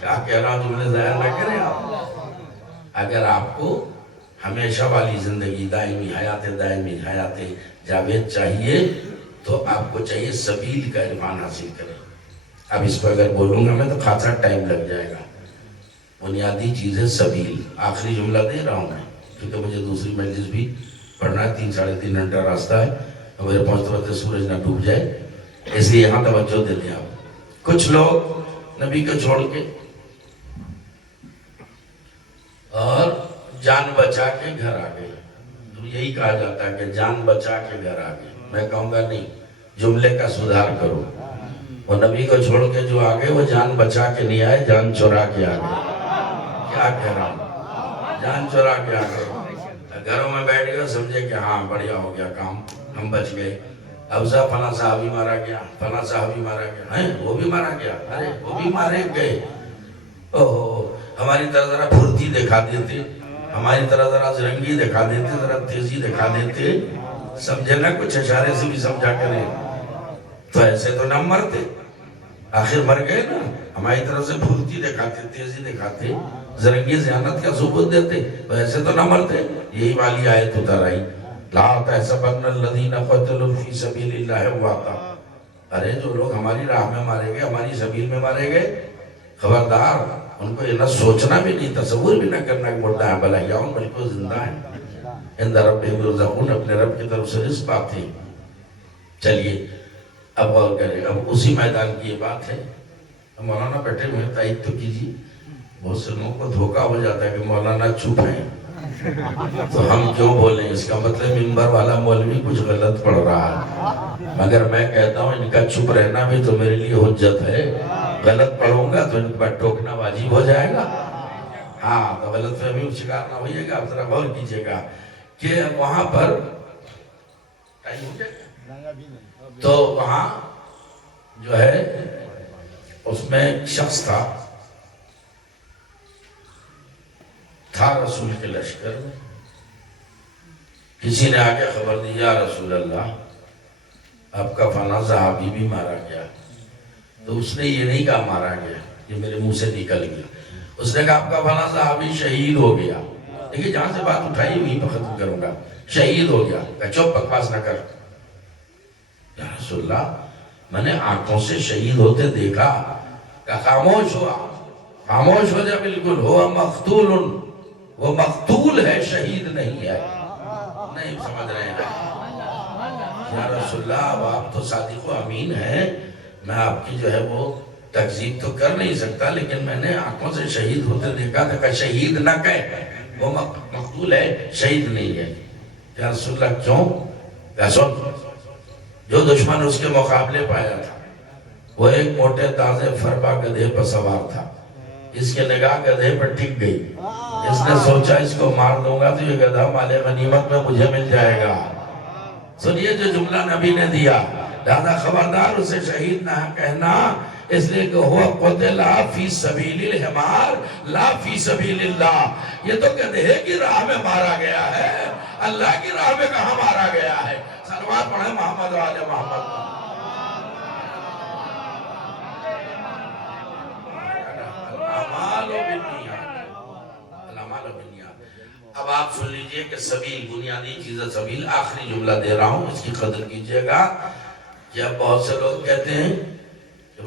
کیا کہہ رہا ہوں، جملے ضائع نہ کریں آپ۔ اگر آپ کو ہمیشہ والی زندگی، دائمی حیات دائمی، حیات جاوید چاہیے تو آپ کو چاہیے سبیل کا عرفان حاصل کریں۔ اب اس پر اگر بولوں گا میں تو خاصا ٹائم لگ جائے گا۔ بنیادی چیز ہے سبیل۔ آخری جملہ دے رہا ہوں میں، کیونکہ مجھے دوسری مجلس بھی پڑھنا ہے، 3-3.5 گھنٹہ راستہ ہے، اور میرے پہنچتے وقت سورج نہ ڈوب جائے، اس لیے یہاں توجہ دیتے ہیں آپ۔ کچھ لوگ نبی کو چھوڑ کے اور جان بچا کے گھر آ گئے۔ تو یہی کہا جاتا ہے کہ جان بچا کے گھر آ گئے۔ میں کہوں گا نہیں، جملے کا سدھار کرو۔ وہ نبی کو چھوڑ کے جو آگئے وہ جان بچا کے نہیں آئے، جان چورا کے آگئے۔ کیا کہہ رہا ہوں؟ جان چورا کے آگئے۔ گھروں میں بیٹھ گئے، سمجھے کہ ہاں بڑھیا ہو گیا کام، ہم بچ گئے۔ ابزا فلاں صحابی مارا گیا، فلاں صحابی مارا گیا، ہیں وہ بھی مارا گیا، ارے وہ بھی مارے گئے۔ ہماری طرح ذرا پھرتی دکھا دیتے، ہماری طرح ذرا زرنگی دکھا دیتے، ذرا تیزی دکھا دیتے، سمجھے نا، کچھ اشارے سے بھی سمجھا کریں تو ایسے تو نہ مرتے۔ آخر مر گئے نا، ہماری طرف سے پھرتی دکھاتے، تیزی دکھاتے، زرنگی ذہانت کا ثبوت دیتے تو ایسے تو نہ مرتے۔ یہی والی آیت اتر آئی، لا تحسبن الذین قتلوا فی سبیل اللہ امواتا۔ ارے جو لوگ ہماری راہ میں مارے گئے، ہماری سبیل میں مارے گئے، خبردار ان کو یہ نہ سوچنا بھی نہیں، تصور بھی نہ کرنا کہ مردہ ہیں، بل احیاء، بلکہ وہ زندہ ہیں، عند ربہم یرزقون، اپنے رب کی طرف سے رزق پاتے ہیں۔ چلیے اب غور کریں، اب اسی میدان کی یہ بات ہے۔ مولانا بیٹھے ہوئے، تائید تو کیجیے۔ بہت سے لوگوں کو دھوکہ ہو جاتا ہے کہ مولانا چپ ہیں تو ہم کیوں بولیں، اس کا مطلب منبر والا مولوی کچھ غلط پڑھ رہا ہے۔ مگر میں کہتا ہوں ان کا چپ رہنا بھی تو میرے لیے حجت ہے۔ غلط پڑھوں گا تو ان کا ٹوکنا واجب ہو جائے گا۔ ہاں تو غلط فہمی شکار نہ ہوئیے گا۔ آپ ذرا غور کیجیے گا کہ وہاں پر تو وہاں جو ہے اس میں ایک شخص تھا رسول کے لشکر میں۔ کسی نے آگے خبر دی، یا رسول اللہ آپ کا فلاں صحابی بھی مارا گیا۔ تو اس نے یہ نہیں کہا مارا گیا، یہ میرے منہ سے نکل گیا، اس نے کہا آپ کا فلاں صحابی شہید ہو گیا۔ دیکھیں جہاں سے بات اٹھائی وہیں پر ختم کروں گا، شہید ہو گیا۔ کہ چپ، بکواس نہ کر۔ یا رسول اللہ میں نے آنکھوں سے شہید ہوتے دیکھا۔ کہ خاموش ہوا، خاموش ہو جا بالکل، ہوا مقتول، وہ مقتول ہے، شہید نہیں ہے۔ نہیں سمجھ رہے ہیں؟ یا رسول اللہ اب آپ تو صادق و امین ہیں، میں آپ کی جو ہے وہ تکذیب تو کر نہیں سکتا، لیکن میں نے آنکھوں سے شہید ہوتے دیکھا تھا۔ کہ شہید نہ کہے، وہ مقتول ہے، شہید نہیں ہے۔ یا رسول اللہ کیوں؟ کہ سن، جو دشمن اس کے مقابلے پایا تھا وہ ایک موٹے تازے فربا گدھے پر سوار تھا۔ اس کے نگاہ گدھے پر ٹک گئی، اس نے سوچا اس کو مار دوں گا تو یہ گدھا مال غنیمت میں مجھے مل جائے گا۔ سنیے جو جملہ نبی نے دیا، لہذا خبردار اسے شہید نہ کہنا، اس لیے کہ ہوا قتل فی سبیل الحمار لا فی سبیل اللہ۔ یہ تو گدھے کی راہ میں مارا گیا ہے، اللہ کی راہ میں کہاں مارا گیا ہے؟ صلوات پڑھیں محمد و آل محمد۔ اب آپ سن لیجئے کہ سبیل، بنیادی چیز ہے سبیل۔ آخری جملہ دے رہا ہوں، اس کی قدر کیجئے گا۔ کہ اب بہت سے لوگ کہتے ہیں کہ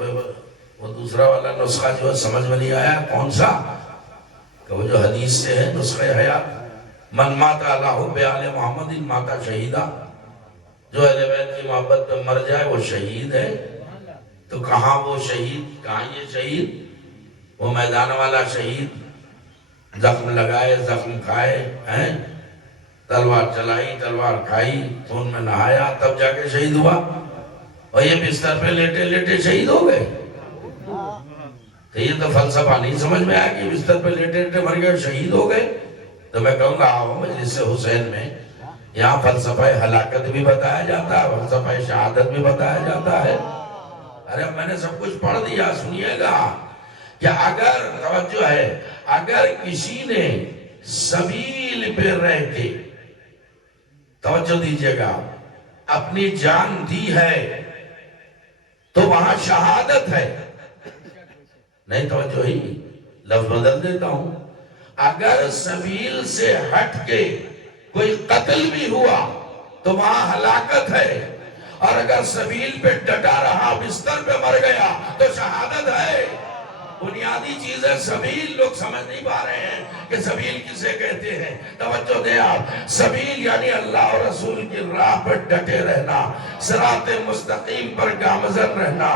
وہ دوسرا والا نسخہ جو ہے سمجھ میں نہیں آیا، کون سا؟ کہ وہ جو حدیث سے ہے نسخہ حیات، من مات اللہ بآل محمد ماتا شہیدہ، جو اہل بیت کی محبت پہ مر جائے وہ شہید ہے۔ تو کہاں وہ شہید، کہاں یہ شہید؟ وہ میدان والا شہید، زخم لگائے، زخم کھائے ہیں، تلوار چلائی، تلوار کھائی، خون میں نہایا، تب جا کے شہید ہوا، اور یہ بستر پہ لیٹے لیٹے شہید ہو گئے۔ تو یہ تو فلسفہ نہیں سمجھ میں آیا کہ بستر پہ لیٹے لیٹے مر گئے شہید ہو گئے۔ تو میں کہوں گا آؤ مجلس حسین میں، یہاں فلسفہ ہلاکت بھی بتایا جاتا ہے، فلسفہ شہادت بھی بتایا جاتا ہے۔ ارے میں نے سب کچھ پڑھ دیا، سنیے گا کہ اگر توجہ ہے، اگر کسی نے سبیل پہ رہ کے، توجہ دیجئے گا، اپنی جان دی ہے تو وہاں شہادت ہے۔ نہیں توجہ ہی، لفظ بدل دیتا ہوں، اگر سبیل سے ہٹ کے کوئی قتل بھی ہوا تو وہاں ہلاکت ہے، اور اگر سبیل پہ ڈٹا رہا، بستر پہ مر گیا تو شہادت ہے۔ بنیادی چیزیں سبیل لوگ سمجھ نہیں پا رہے ہیں کہ سبیل کسے کہتے ہیں۔ توجہ دیں آپ، سبیل یعنی اللہ اور رسول کی راہ پر ڈٹے رہنا، صراط مستقیم پر گامزن رہنا،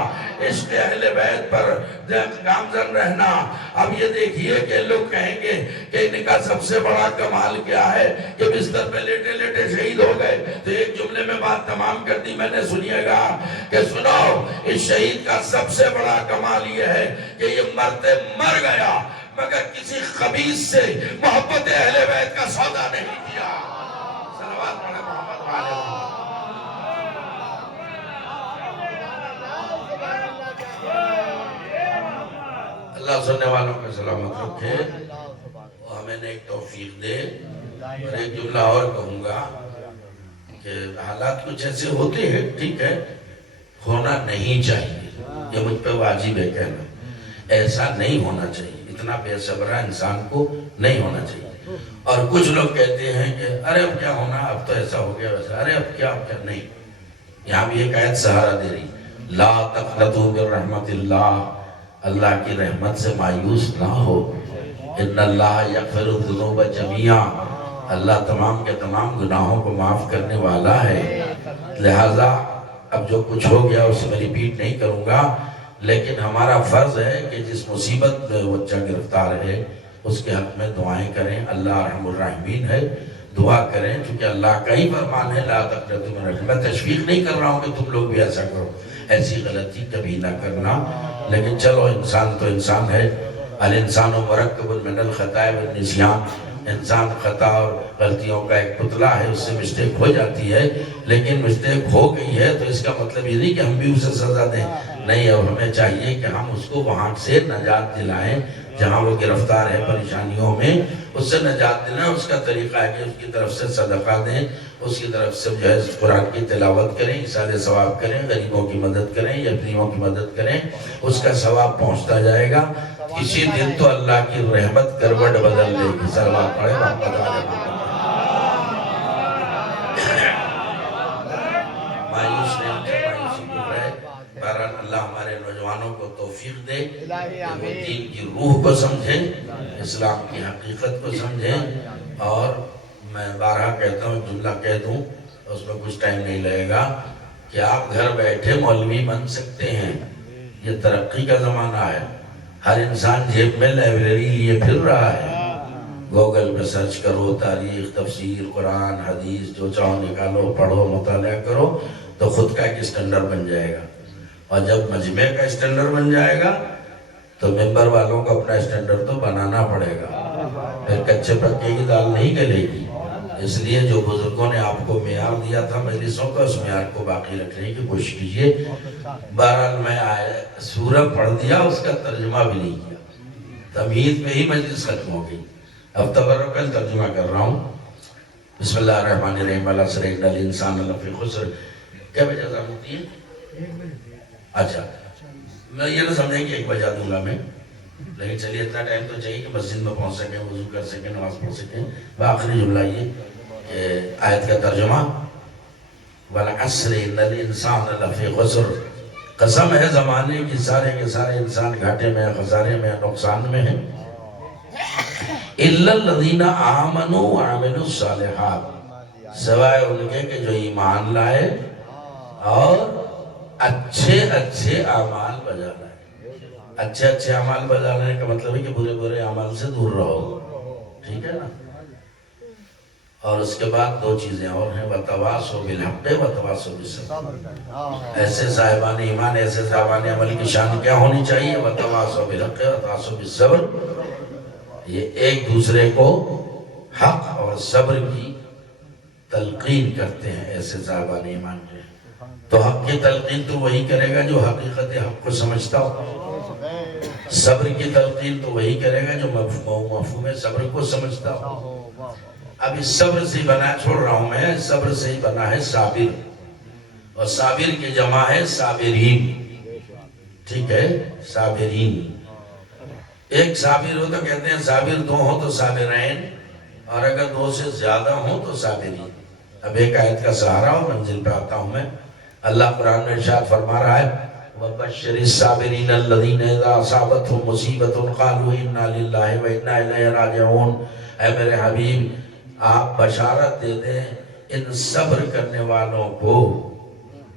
عشق اہل بیت پر گامزن رہنا۔ اب یہ دیکھیے کہ لوگ کہیں گے کہ ان کا سب سے بڑا کمال کیا ہے کہ بستر پہ لیٹے لیٹے شہید ہو گئے۔ تو ایک جملے میں بات تمام کر دی میں نے، سنیے گا کہ سنو، اس شہید کا سب سے بڑا کمال یہ ہے کہ یہ مرتے مر گیا مگر کسی خبیث سے محبت اہل بیت کا سودا نہیں کیا۔ صلوات پڑھے محمد والے۔ اللہ سننے والوں کو سلامت رکھے، ہمیں ایک توفیق دے۔ اور ایک جملہ اور کہوں گا کہ حالات کچھ ایسے ہوتے ہیں، ٹھیک ہے، ہونا نہیں چاہیے، یہ مجھ پہ واجب ہے کہنا، ایسا نہیں ہونا چاہیے، اتنا بے صبرہ انسان کو نہیں ہونا چاہیے۔ اور کچھ لوگ کہتے ہیں کہ ارے اب کیا ہونا، اب تو ایسا ہو گیا ویسا، ارے اب کیا نہیں۔ یہاں بھی ایک آیت سہارا دے رہی، لا تقنطوا من رحمت اللہ، اللہ کی رحمت سے مایوس نہ ہو، ان اللہ یغفر الذنوب جمیعا، اللہ تمام کے تمام گناہوں کو معاف کرنے والا ہے۔ لہٰذا اب جو کچھ ہو گیا اسے میں ریپیٹ نہیں کروں گا، لیکن ہمارا فرض ہے کہ جس مصیبت میں وہ بچہ گرفتار ہے اس کے حق میں دعائیں کریں، اللہ ارحم الراحمین ہے، دعا کریں، چونکہ اللہ کا ہی فرمان ہے لا تقنطوا من رحمت۔ میں تشویق نہیں کر رہا ہوں کہ تم لوگ بھی ایسا کرو، ایسی غلطی کبھی نہ کرنا، لیکن چلو انسان تو انسان ہے، الانسان مرکب من الخطاء والنسیان، انسان خطا اور غلطیوں کا ایک پتلا ہے، اس سے مسٹیک ہو جاتی ہے، لیکن مسٹیک ہو گئی ہے تو اس کا مطلب یہ نہیں کہ ہم بھی اسے سزا دیں، نہیں۔ اب ہمیں چاہیے کہ ہم اس کو وہاں سے نجات دلائیں جہاں وہ گرفتار ہے پریشانیوں میں، اس سے نجات دلائیں۔ اس کا طریقہ ہے کہ اس کی طرف سے صدقہ دیں، اس کی طرف سے جو ہے قرآن کی تلاوت کریں، ایصال ثواب کریں، غریبوں کی مدد کریں، یتیموں کی مدد کریں، اس کا ثواب پہنچتا جائے گا۔ کسی دن تو اللہ کی رحمت کروٹ بدل دے گی۔ صلوات پڑھے محمد والے۔ مایوس نہیں ہوتے، مایوسی دور ہے۔ بہرحال اللہ ہمارے نوجوانوں کو توفیق دے کہ وہ دین کی روح کو سمجھیں، اسلام کی حقیقت کو سمجھیں۔ اور میں بارہا کہتا ہوں، جملہ کہہ دوں، اس میں کچھ ٹائم نہیں لگے گا، کہ آپ گھر بیٹھے مولوی بن سکتے ہیں۔ یہ ترقی کا زمانہ ہے، ہر انسان جیب میں لائبریری لیے پھر رہا ہے۔ گوگل پہ سرچ کرو، تاریخ، تفسیر، قرآن، حدیث، جو چاہو نکالو، پڑھو، مطالعہ کرو، تو خود کا ایک اسٹینڈرڈ بن جائے گا۔ اور جب مجمع کا اسٹینڈرڈ بن جائے گا تو ممبر والوں کو اپنا اسٹینڈرڈ تو بنانا پڑے گا، پھر کچے پکے کی دال نہیں گلے گی۔ اس لیے جو بزرگوں نے آپ کو معیار دیا تھا مجلسوں کا، اس معیار کو باقی رکھنے کی کوشش کیجیے۔ بہرحال میں سورہ پڑھ دیا، اس کا ترجمہ بھی نہیں کیا، تمہید میں ہی مجلس ختم ہو گئی۔ اب تبرکاً ترجمہ کر رہا ہوں۔ بسم اللہ الرحمن الرحیم، والعصر ان الانسان لفی خسر۔ کیا بجے اذان ہوتی ہے؟ اچھا، میں یہ نہ سمجھیں کہ 1 بجا دوں گا میں، لیکن چلیے اتنا ٹائم تو چاہیے کہ مسجد میں پہنچ سکیں، وضو کر سکیں، نماز پڑھ سکیں۔ آخری جملہ یہ کہ آیت کا ترجمہ، والعصر ان الانسان لفی خسر، قسم ہے زمانے کی سارے کے سارے انسان گھاٹے میں، خسارے میں، نقصان میں ہیں، الا الذین آمنوا وعملوا الصالحات، سوائے ان کے کہ جو ایمان لائے اور اچھے اچھے اعمال بجا لائے۔ اچھے اچھے اعمال بجا لانے کا مطلب ہے کہ برے برے اعمال سے دور رہو، ٹھیک ہے نا؟ اور اس کے بعد دو چیزیں اور ہیں، وَتَوَاصَوْا بِالْحَقِّ وَتَوَاصَوْا بِالصَّبْرِ۔ ایسے صاحبان ایمان، ایسے صاحبان عمل کی شان کیا ہونی چاہیے؟ وَتَوَاصَوْا بِالْحَقِّ وَتَوَاصَوْا بِالصَّبْرِ۔ یہ ایک دوسرے کو حق اور صبر کی تلقین کرتے ہیں، ایسے صاحبان ایمان جو ہیں۔ تو حق کی تلقین تو وہی کرے گا جو حقیقت حق کو سمجھتا ہو، صبر کی تلقین تو وہی کرے گا جو مفہوم صبر کو سمجھتا ہو۔ اب اس صبر سے بنا، چھوڑ رہا ہوں میں، صبر سے ہی بنا ہے صابر، اور صابر کی جمع ہے صابرین، ٹھیک ہے، صابرین۔ ایک صابر ہو تو کہتے ہیں صابر، دو ہو تو صابرین، اور اگر دو سے زیادہ ہوں تو صابرین۔ اب ایک آیت کا سہارا ہو، منزل پہ آتا ہوں میں۔ اللہ قرآن میں ارشاد فرما رہا ہے وَبَشِّرِ الصَّابِرِينَ الَّذِينَ إِذَا أَصَابَتْهُمْ مُصِيبَةٌ قَالُوا إِنَّا لِلَّهِ وَإِنَّا إِلَيْهِ رَاجِعُونَ۔ اے میرے حبیب، آپ بشارت دے دیں ان صبر کرنے والوں کو،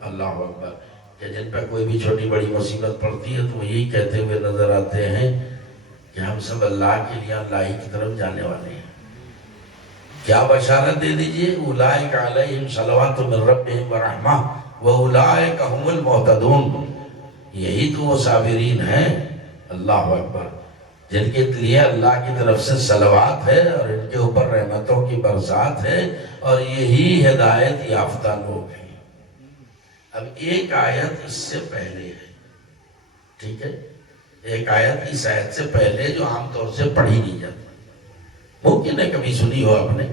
اللہ اکبر، کہ جن پہ کوئی بھی چھوٹی بڑی مصیبت پڑتی ہے تو وہ یہی کہتے ہوئے نظر آتے ہیں کہ ہم سب اللہ کے لیے، اللہ کی طرف جانے والے ہیں۔ کیا بشارت دے دیجئے؟ اولئک علیہم صلوات من ربہم ورحمہ واولئک هم المہتدون۔ یہی تو وہ صابرین ہیں، اللہ اکبر، جن کے لیے اللہ کی طرف سے صلوات ہے اور ان کے اوپر رحمتوں کی برسات ہے، اور یہی ہدایت یافتہ لوگ ہیں۔ اب ایک آیت اس سے پہلے ہے، ٹھیک ہے، ایک آیت اس آیت سے پہلے جو عام طور سے پڑھی نہیں جاتی، ممکن ہے کبھی سنی ہو آپ نے،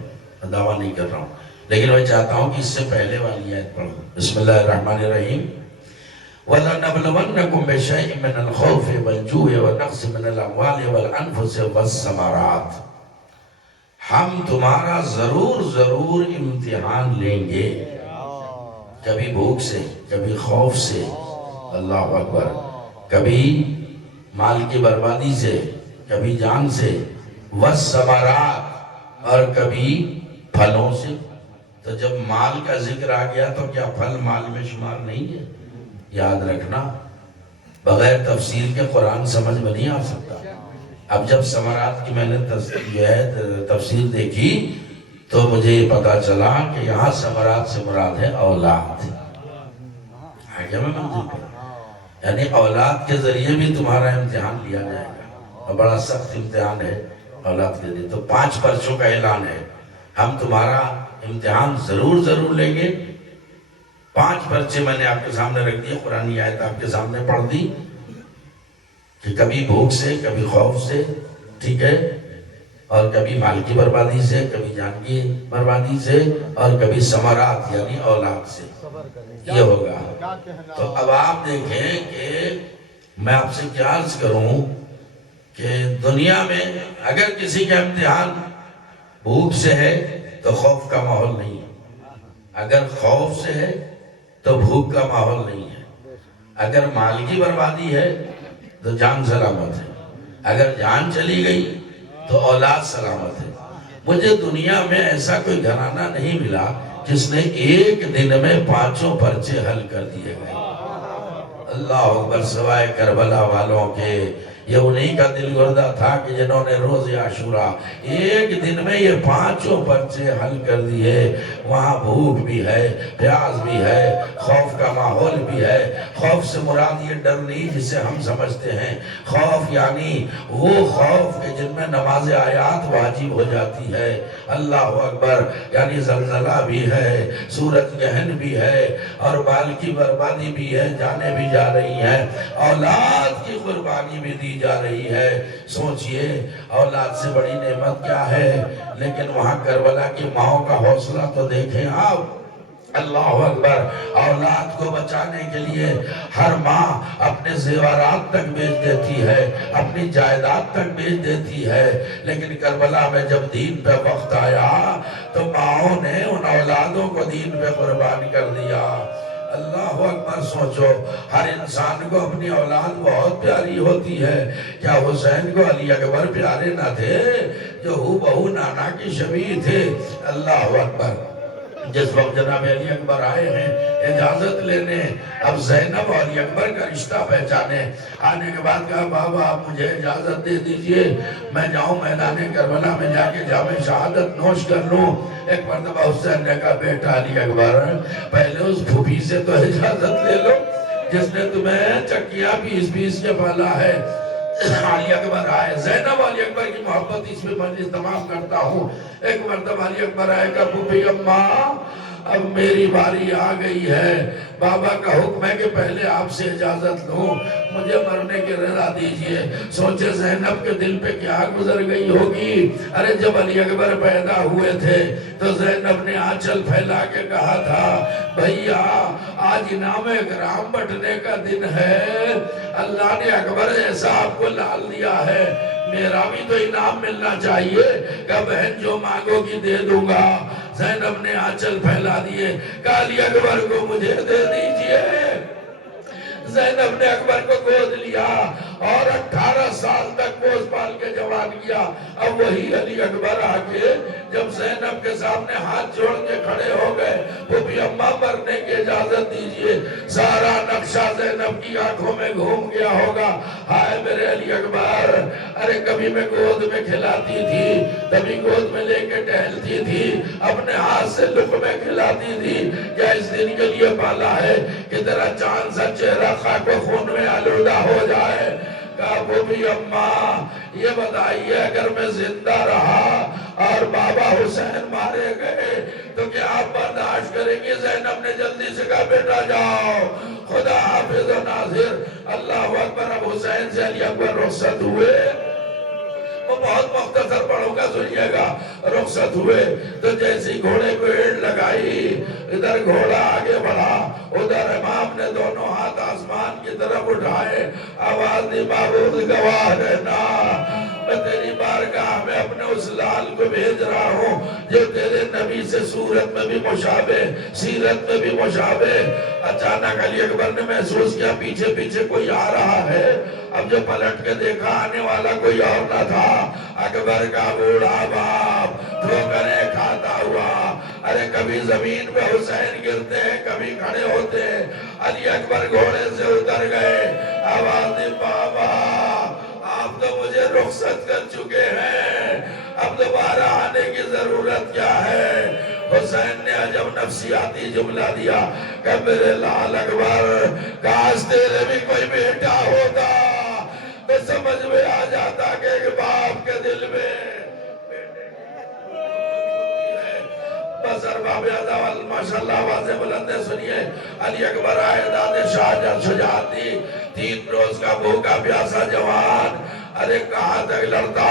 دعویٰ نہیں کر رہا ہوں، لیکن میں چاہتا ہوں کہ اس سے پہلے والی آیت پڑھوں۔ بسم اللہ الرحمن الرحیم۔ وَلَنَبْلُوَنَّكُمْ بِشَيْءٍ مِّنَ الْخَوْفِ وَالْجُوعِ وَنَقْصٍ مِّنَ الْأَمْوَالِ وَالْأَنفُسِ وَالثَّمَرَاتِ۔ ہم تمہارا ضرور امتحان لیں گے، کبھی بھوک سے، کبھی خوف سے، اللہ اکبر، کبھی مال کی بربادی سے، کبھی جان سے، والثمرات، اور کبھی پھلوں سے۔ تو جب مال کا ذکر آ گیا تو کیا پھل مال میں شمار نہیں ہے؟ یاد رکھنا، بغیر تفصیل کے قرآن سمجھ میں نہیں آ سکتا۔ اب جب ثمرات کی میں نے تفصیل دیکھی تو مجھے یہ پتا چلا کہ یہاں ثمرات سے مراد ہے اولاد۔ آگے میں منزل پر، یعنی اولاد کے ذریعے بھی تمہارا امتحان لیا جائے گا، اور بڑا سخت امتحان ہے اولاد کے لیے۔ تو 5 پرچوں کا اعلان ہے، ہم تمہارا امتحان ضرور لیں گے۔ 5 پرچے میں نے آپ کے سامنے رکھ دیے، قرآنی آیت آپ کے سامنے پڑھ دی کہ کبھی بھوک سے، کبھی خوف سے، ٹھیک ہے، اور کبھی مال کی بربادی سے، کبھی جان کی بربادی سے، اور کبھی ثمرات یعنی اولاد سے، یہ ہوگا۔ تو اب آپ دیکھیں کہ میں آپ سے کیا عرض کروں کہ دنیا میں اگر کسی کا امتحان بھوک سے ہے تو خوف کا ماحول نہیں ہے، اگر خوف سے ہے تو بھوک کا ماحول نہیں ہے، اگر مال کی بربادی ہے تو جان سلامت ہے، اگر جان چلی گئی تو اولاد سلامت ہے۔ مجھے دنیا میں ایسا کوئی گھرانہ نہیں ملا جس نے ایک دن میں 5 پرچے حل کر دیے گئے، اللہ اکبر، سوائے کربلا والوں کے۔ یہ انہی کا دل گردہ تھا کہ جنہوں نے روز عاشورہ ایک دن میں یہ 5 پرچے حل کر دیے۔ وہاں بھوک بھی ہے، پیاس بھی ہے، خوف کا ماحول بھی ہے۔ خوف سے مراد یہ ڈر نہیں جسے ہم سمجھتے ہیں، خوف یعنی وہ خوف کہ جن میں نماز آیات واجب ہو جاتی ہے، اللہ اکبر، یعنی زلزلہ بھی ہے، سورج گہن بھی ہے، اور مال کی بربادی بھی ہے، جانیں بھی جا رہی ہیں، اولاد کی قربانی بھی دی جا رہی ہے۔ سوچئے اولاد سے بڑی نعمت کیا ہے، لیکن وہاں کربلا کی ماؤں کا حوصلہ تو دیکھیں آپ، اللہ اکبر، اولاد کو بچانے کے لیے ہر ماں اپنے زیورات تک بیچ دیتی ہے، اپنی جائیداد تک بیچ دیتی ہے، لیکن کربلا میں جب دین پہ وقت آیا تو ماؤں نے ان اولادوں کو دین پہ قربان کر دیا۔ اللہ اکبر، سوچو، ہر انسان کو اپنی اولاد بہت پیاری ہوتی ہے۔ کیا حسین کو علی اکبر پیارے نہ تھے جو ہو بہو نانا کی شبیہ تھے؟ اللہ اکبر، جس وقت جناب علی اکبر آئے ہیں اجازت لینے، اب زینب اور علی اکبر کا رشتہ پہچانے، آنے کے بعد کہا بابا آپ مجھے اجازت دے دیجئے میں جاؤں میدان کربلا میں جا کے جام شہادت نوش کر لوں۔ ایک مرتبہ حسین نے کہا بیٹا علی اکبر پہلے اس پھوپھی سے تو اجازت لے لو جس نے تمہیں چکیا پیس کے پالا ہے۔ علی اکبر آئے، زینب علی اکبر کی محبت اس میں مجلس تمام کرتا ہوں۔ ایک مرتبہ علی اکبر آئے کہ پھوپھی اماں اب میری باری آ گئی ہے، بابا کا حکم ہے کہ پہلے آپ سے اجازت لوں، مجھے مرنے کی رضا دیجئے۔ سوچے زینب کے دل پہ کیا گزر گئی ہوگی۔ ارے جب علی اکبر پیدا ہوئے تھے تو زینب نے آنچل پھیلا کے کہا تھا بھئیا آج انعام اکرام بٹنے کا دن ہے، اللہ نے اکبر ایسا آپ کو لال دیا ہے، میرا بھی تو انعام ملنا چاہیے کہ بہن جو مانگو گی دے دوں گا۔ زینب نے آنچل پھیلا دیے، کہا علی اکبر کو مجھے دے دیجئے۔ زینب نے اکبر کو گود لیا اور 18 سال تک پوس پال کے جوان کیا۔ اب وہی علی اکبر آکے جب زینب کے سامنے ہاتھ جوڑ کے کھڑے ہو گئے، وہ بھی اماں مرنے کی اجازت دیجئے، سارا نقشہ زینب کی آنکھوں میں گھوم گیا ہوگا۔ ہائے میرے علی اکبر، ارے کبھی میں گود میں کھلاتی تھی، کبھی گود میں لے کے ٹہلتی تھی، اپنے ہاتھ سے لقمے کھلاتی تھی، کیا اس دن کے لیے پالا ہے کہ تیرا چاند سا چہرہ خاک و خون میں آلودہ ہو جائے؟ کہا وہ بھی اماں یہ بتائیے اگر میں زندہ رہا اور بابا حسین مارے گئے تو کیا آپ برداشت کریں گے؟ زینب نے جلدی سے کہا بیٹا جاؤ، خدا حافظ و ناظر۔ اللہ اکبر۔ اب حسین سے علی اکبر رخصت ہوئے، وہ بہت مختصر پڑھوں گا سنیے گا۔ رخصت ہوئے تو جیسی گھوڑے کو ایڑ لگائی، ادھر گھوڑا آگے بڑھا، ادھر امام نے دونوں ہاتھ آسمان کی طرف اٹھائے، آواز دی معبود گواہ رہنا میں تیری بارگاہ میں اپنے اس لال کو بھیج رہا ہوں جو تیرے نبی سے صورت میں بھی مشابہ، سیرت میں بھی مشابہ۔ اچانک علی اکبر نے محسوس کیا پیچھے پیچھے کوئی آ رہا ہے۔ اب جو پلٹ کے دیکھا آنے والا کوئی اور نہ تھا، اکبر کا بوڑھا باپ ٹھوکریں کھاتا ہوا۔ ارے کبھی زمین پہ حسین گرتے ہیں، کبھی کھڑے ہوتے ہیں۔ علی اکبر گھوڑے سے اتر گئے، آواز دی بابا آپ تو مجھے رخصت کر چکے ہیں، اب دوبارہ آنے کی ضرورت کیا ہے؟ حسین نے عجب نفسیاتی جملہ دیا کہ میرے لال اکبر کاش تیرے بھی کوئی بیٹا ہوتا تو سمجھ میں آ جاتا کہ ایک باپ کے دل میں بس ارباب اعظم ماشاءاللہ واضح بلندے سنیے۔ علی اکبر آئے، داد شاہ شجاعت دی، 3 روز کا بھوکا پیاسا جوان، ارے کہاں تک لڑتا،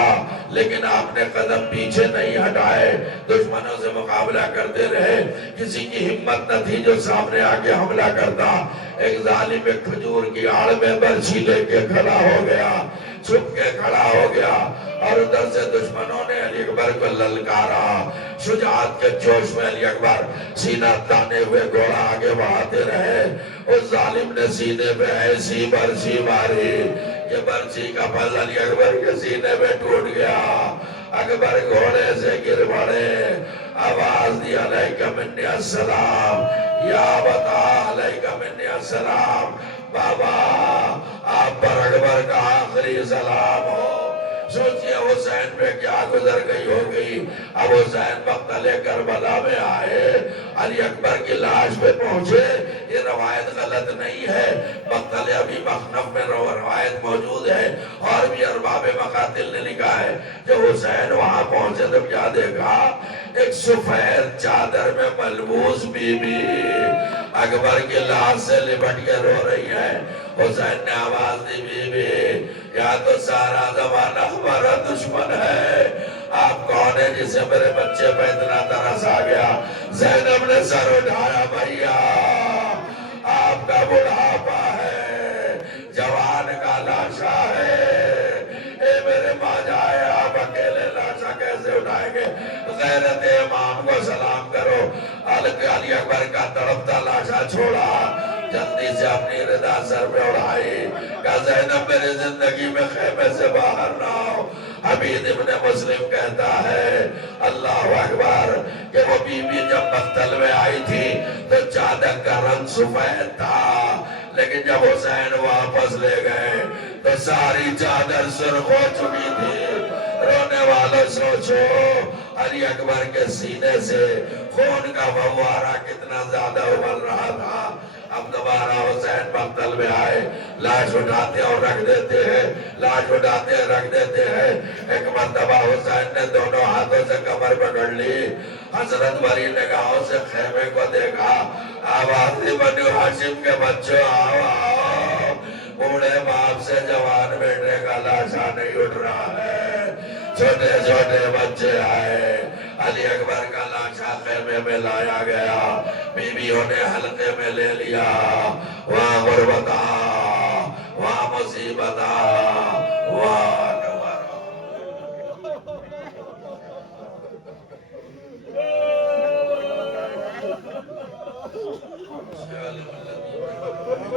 لیکن آپ نے قدم پیچھے نہیں ہٹائے، دشمنوں سے مقابلہ کرتے رہے۔ کسی کی ہمت نہ تھی جو سامنے آکے حملہ کرتا۔ ایک ظالم ایک کھجور کی آڑ میں برچھی لے کے کھڑا ہو گیا، چھپ کے کھڑا ہو گیا، اور ادھر سے دشمنوں نے علی اکبر کو للکارا۔ شجاعت کے جوش میں علی اکبر سینہ تانے ہوئے گھوڑا آگے بڑھاتے رہے۔ اس ظالم نے سینے پہ ایسی برچھی ماری کہ برچھی کا پھل علی اکبر کے سینے میں ٹوٹ گیا۔ اکبر گھوڑے سے گر پڑے، آواز دی علیکہ منی السلام، یا بتا علیکہ منی السلام، بابا آپ پر اکبر کا آخری سلام ہو۔ سوچئے حسین پہ کیا گزر گئی ہوگی۔ اب حسین مقتل کربلا میں آئے، علی اکبر کی لاش پہ پہنچے۔ یہ روایت غلط نہیں ہے، مقتل ابی مخنف میں روایت موجود ہے، اور بھی ارباب مقاتل نے لکھا ہے۔ جب حسین وہاں پہنچے تو کیا دیکھا؟ ایک سفید چادر میں ملبوس بی بی اکبر کی لاش سے لپٹ کے رو رہی ہے۔ حسین نے آواز دی بی بی یا تو سارا زمانہ ہمارا دشمن ہے، آپ کون ہیں جسے میرے بچے پہ اتنا ترس آ گیا؟ زینب نے سر اٹھایا، بھائیا آپ کا بڑھاپا ہے، جوان کا لاشا ہے، اے میرے ماں جائے آپ اکیلے لاشا کیسے اٹھائیں گے؟ غیرت امام کو سلام کرو۔ علی اکبر کا تڑپتا لاشا چھوڑا، جلدی سے اپنی رضا سر میں اڑائی کہ زینب میری زندگی میں خیمے سے باہر نہ ہو۔ حمید ابن مسلم کہتا ہے اللہ اکبر کہ وہ بی بی جب مقتل میں آئی تھی تو چادر کا رنگ سفید تھا، لیکن جب حسین واپس لے گئے تو ساری چادر سرخ ہو چکی تھی۔ رونے والوں سوچو علی اکبر کے سینے سے خون کا فوارہ کتنا زیادہ ابل رہا تھا۔ اب دوبارہ حسین مقتل میں آئے، لاش اٹھاتے اور رکھ دیتے ہیں، لاش اٹھاتے رکھ دیتے ہیں۔ ایک مرتبہ حسین نے دونوں ہاتھوں سے کمر پکڑ لی، حضرت بری نگاہوں سے خیمے کو دیکھا، آواز دی بنو ہاشم کے بچوں آؤ آؤ، بوڑھے باپ سے جوان بیٹے کا لاشا نہیں اٹھ رہا ہے۔ چھوٹے چھوٹے بچے آئے، علی اکبر کا لاشا خیمے میں لایا گیا، بیویوں نے حلقے میں لے لیا۔ وہاں غربت وہاں مصیبت